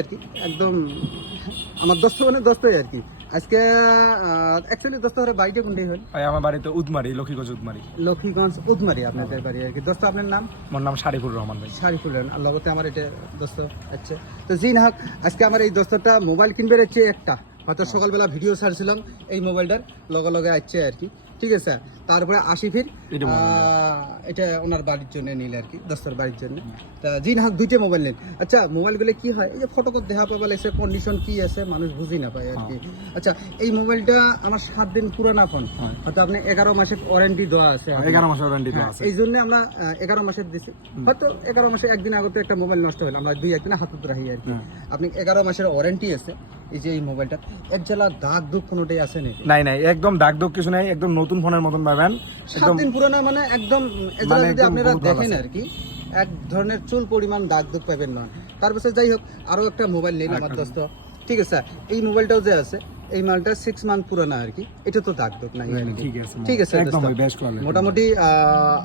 আর কি একদম আমার দোস্ত মানে দোস্তই আর কি আজকে অ্যাকচুয়ালি দোস্ত হরে বাড়িটা কোনটাই হল ভাই আমার বাড়ি তো উদমারি, লক্ষ্মীগঞ্জ উদমারি। লক্ষ্মীগঞ্জ উদমারি আপনাদের বাড়ি আর কি। দোস্ত আপনার নাম? আমার নাম শারিফুর রহমান ভাই। শারিফুল রহমান। আল্লাহ বলতে আমার এটা দোস্ত। আচ্ছা, তো জি না হোক, আজকে আমার এই দোস্তটা মোবাইল কিনবে হচ্ছে একটা, হয়তো সকালবেলা ভিডিও ছাড়ছিলাম এই মোবাইলটার লগে লগে আসছে আর কি, ঠিক আছে। তারপরে আসিফির এটা ওনার বাড়ির জন্য নিল আর কি, দোস্তর বাড়ির জন্য। তা জি না হোক, দুইটা মোবাইল নেন। আচ্ছা, মোবাইলগুলো কি হয়, এই যে ফটো দেখা পাবা লাগছে, কন্ডিশন কি আছে মানুষ বুঝি না পায় আর কি। আচ্ছা, এই মোবাইলটা আমার 7 দিন পুরানা ফোন, হয়তো আপনি 11 মাসের ওয়ারেন্টি দেওয়া আছে। 11 মাসের ওয়ারেন্টি দেওয়া আছে, এই জন্য আমরা 11 মাসের দিছি। হয়তো 11 মাসে একদিন আগে তো একটা মোবাইল নষ্ট হলো, আমরা 2-1 দিন হাতত রাখি আর কি। আপনি 11 মাসের ওয়ারেন্টি আছে। এই যে এই মোবাইলটা এক জেলা দাগ দুঃখ কোনোটাই আছে নাকি? নাই নাই, একদম দাগ দুঃখ কিছু নাই, একদম নতুন ফোনের মতন পাবেন। 7 দিন পুরনো মানে একদম, এজেলা যদি আপনারা দেখেন আর কি, এক ধরনের চুল পরিমাণ দাগ দুঃখ পাবেন না। তারপরে যাই হোক, আরো একটা মোবাইল নিন আমার দোস্ত, ঠিক আছে। এই মোবাইলটাও যে আছে, এই মালটা 6 মান্থ পুরানা আর কি, এটা তো দাগ দুঃখ নাই। ঠিক আছে, একদম বেস্ট কোয়ালিটি। মোটামুটি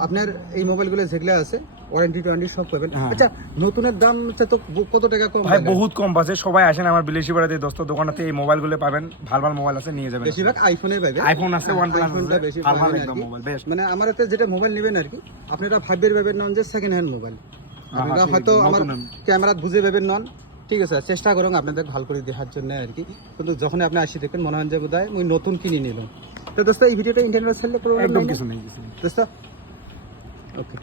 আপনার এই মোবাইলগুলো যেগুলো আছে ওয়ারেন্টি সব পাবেন। আচ্ছা, নতুনের দাম হচ্ছে তো কত টাকা কম? ভাই বহুত কম পাচ্ছে, সবাই আসেন আমার বিলেশি বাড়িতে দোস্ত দোকানটাতে, এই মোবাইলগুলো পাবেন, ভালো ভালো মোবাইল আছে, নিয়ে যাবেন। বেশিরভাগ আইফোনে পাবেন, আইফোন আছে, OnePlus আছে, ভালো ভালো একদম মোবাইল বেস্ট। মানে আমার হাতে যেটা মোবাইল নেবেন আর কি, আপনারা ভাববেন পাবেন নন যে সেকেন্ড হ্যান্ড মোবাইল, আপনারা হয়তো আমার ক্যামেরা বুঝে পাবেন নন, ঠিক আছে। চেষ্টা করুন আপনাদের ভালো করে দেখার জন্য আর কি, কিন্তু যখন আপনি আসি দেখবেন মনে হয় যে বোধহয় মুই নতুন কিনে নিলাম। তো দোস্ত, এই ভিডিওটা ইন্টারনেট সেল করবো একদম কিছু নেই দোস্ত। ওকে।